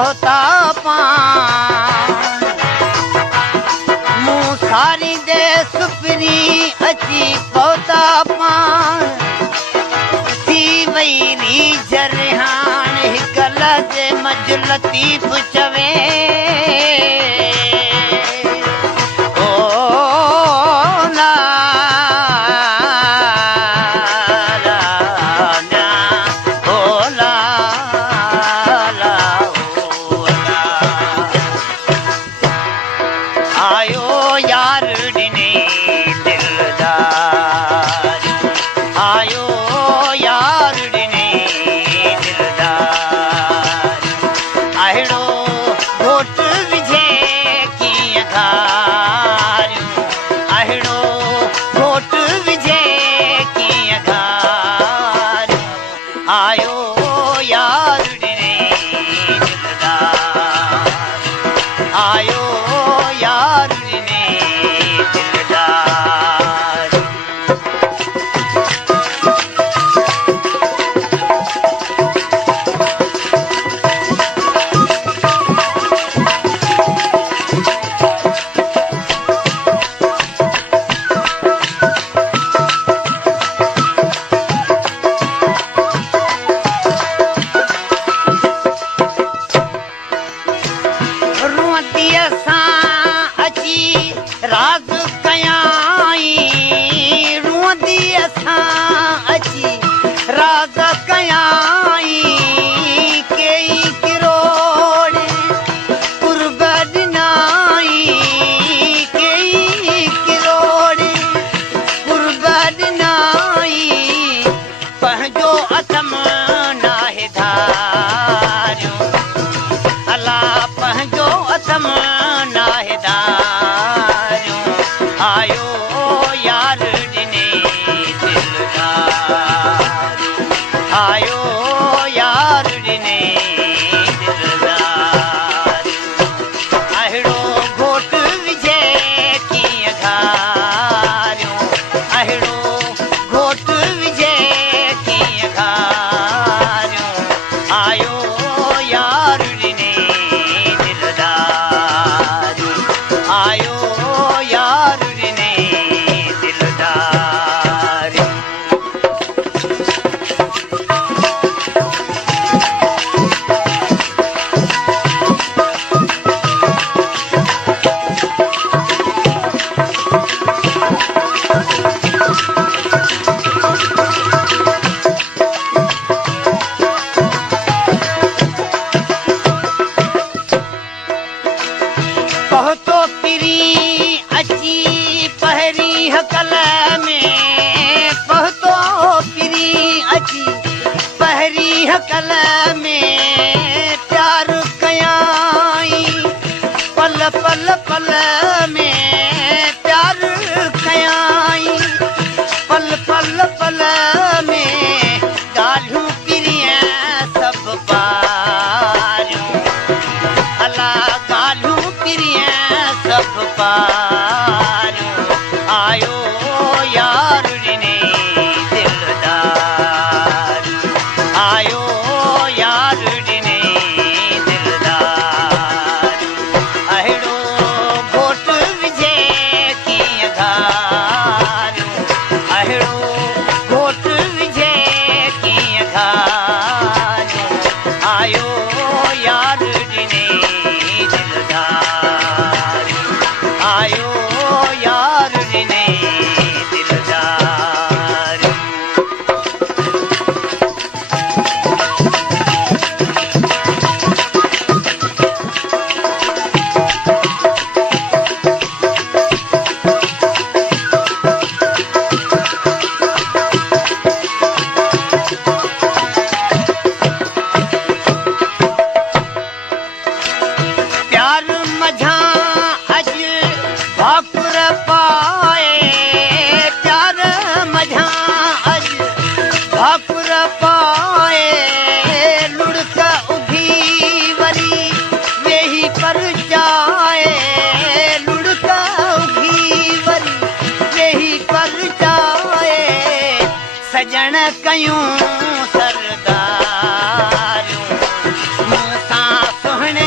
पहुता पान मुँह सारी दे सुपरी अची पहुता पान थी वई री जरहान हिक लज़े मज लतीफ़ चवे कल में प्यार कयाई पल पल पल में प्यार कयाई पल पल पल में गालू पिरिया सब पारियूं अला गालू पिरिया सब पारियूं आयो यार ने दिलदार आयो यार ने दिलदार अहिड़ो घोट विझे कीअं घारियूं अहिड़ो घोट विझे कीअं घारियूं आयो यार ने दिलदार आयो यार ने दिलदार प्यार मझा अज भाकुर पाए प्यार मझा अज भाकुर पाए लुड़क उभी वरी वेही पर जाए लुड़क उभी वरी वेही पर जाए सजण कयूं सरदारियूं मूंसां सुहिणे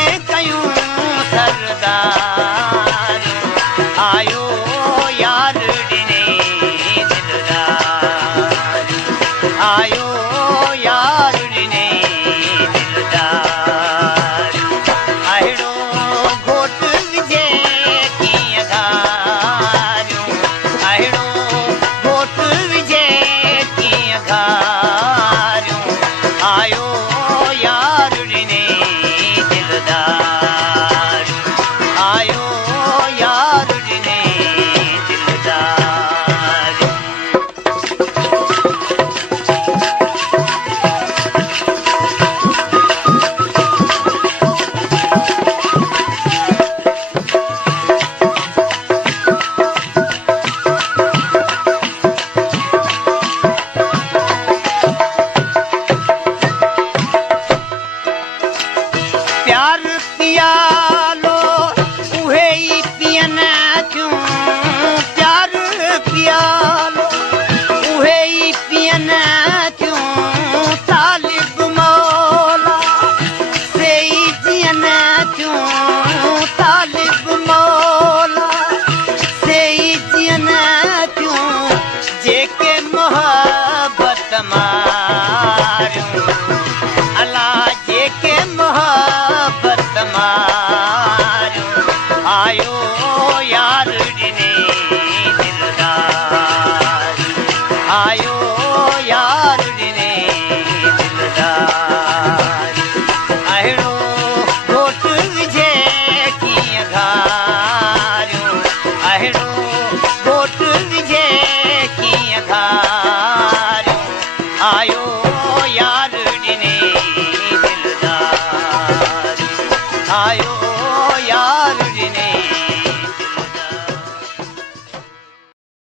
आयो